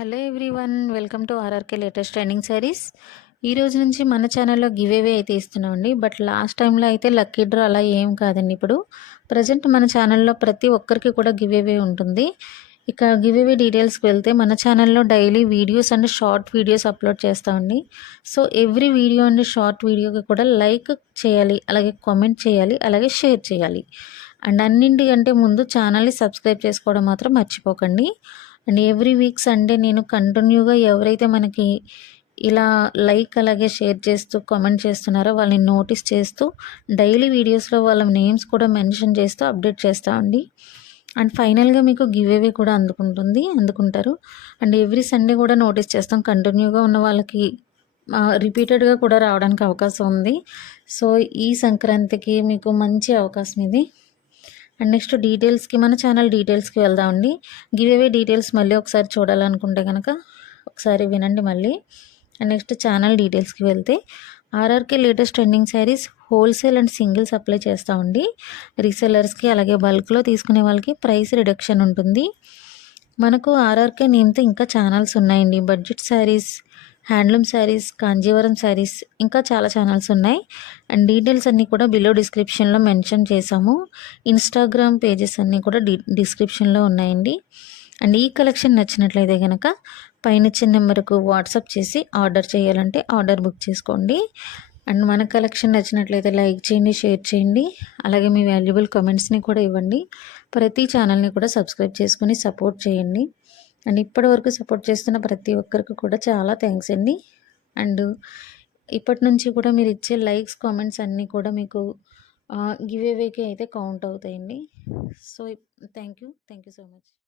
Hello everyone, welcome to RRK latest trending saris. ఈ రోజు నుంచి మన ఛానల్లో గివ్ అవే అయితే ఇస్తున్నామండి. బట్ లాస్ట్ టైంలో అయితే లక్కీ డ్రా అలా ఏం కాదండి. ఇప్పుడు ప్రజెంట్ మన ఛానల్లో ప్రతి ఒక్కరికి కూడా గివ్ అవే ఉంటుంది. ఇక గివ్ అవే డీటెయిల్స్కి వెళ్తే మన ఛానల్లో daily videos and short videos upload చేస్తామండి. So every video and short వీడియోకి కూడా లైక్ చేయాలి, అలాగే కామెంట్ చేయాలి, అలాగే షేర్ చేయాలి. అండ్ అన్నింటికంటే ముందు ఛానల్ని సబ్స్క్రైబ్ చేసుకోవడం మాత్రం మర్చిపోకండి. అండ్ ఎవ్రీ వీక్ సండే నేను కంటిన్యూగా ఎవరైతే మనకి ఇలా లైక్ అలాగే షేర్ చేస్తూ కామెంట్ చేస్తున్నారో వాళ్ళని నోటీస్ చేస్తూ డైలీ వీడియోస్లో వాళ్ళ నేమ్స్ కూడా మెన్షన్ చేస్తూ అప్డేట్ చేస్తామండి. అండ్ ఫైనల్గా మీకు గివ్ అవే కూడా అందుకుంటారు. అండ్ ఎవ్రీ సండే కూడా నోటీస్ చేస్తాం. కంటిన్యూగా ఉన్న వాళ్ళకి రిపీటెడ్గా కూడా రావడానికి అవకాశం ఉంది. సో ఈ సంక్రాంతికి మీకు మంచి అవకాశం ఇది. అండ్ నెక్స్ట్ డీటెయిల్స్కి, మన ఛానల్ డీటెయిల్స్కి వెళ్దామండి. గివ్ అవే డీటెయిల్స్ మళ్ళీ ఒకసారి చూడాలనుకుంటే కనుక ఒకసారి వినండి మళ్ళీ. అండ్ నెక్స్ట్ ఛానల్ డీటెయిల్స్కి వెళ్తే RRK latest trending saris wholesale and single supply చేస్తామండి. రీసెలర్స్కి అలాగే బల్క్లో తీసుకునే వాళ్ళకి ప్రైస్ రిడక్షన్ ఉంటుంది. మనకు ఆర్ఆర్కే నేమ్తో ఇంకా ఛానల్స్ ఉన్నాయండి. బడ్జెట్ శారీస్, హ్యాండ్లూమ్ శారీస్, కాంజీవరం శారీస్, ఇంకా చాలా ఛానల్స్ ఉన్నాయి. అండ్ డీటెయిల్స్ అన్నీ కూడా బిలో డిస్క్రిప్షన్లో మెన్షన్ చేశాము. ఇన్స్టాగ్రామ్ పేజెస్ అన్నీ కూడా డిస్క్రిప్షన్లో ఉన్నాయండి. అండ్ ఈ కలెక్షన్ నచ్చినట్లయితే కనుక పైన ఇచ్చిన నెంబర్కు వాట్సాప్ చేసి ఆర్డర్ చేయాలంటే ఆర్డర్ బుక్ చేసుకోండి. అండ్ మన కలెక్షన్ నచ్చినట్లయితే లైక్ చేయండి, షేర్ చేయండి, అలాగే మీ వాల్యుబుల్ కమెంట్స్ని కూడా ఇవ్వండి. ప్రతి ఛానల్ని కూడా సబ్స్క్రైబ్ చేసుకుని సపోర్ట్ చేయండి. అండ్ ఇప్పటి వరకు సపోర్ట్ చేస్తున్న ప్రతి ఒక్కరికి కూడా చాలా థ్యాంక్స్ అండి. అండ్ ఇప్పటి నుంచి కూడా మీరు ఇచ్చే లైక్స్, కామెంట్స్ అన్నీ కూడా మీకు గివ్ అవేకి అయితే కౌంట్ అవుతాయండి. So thank you so much.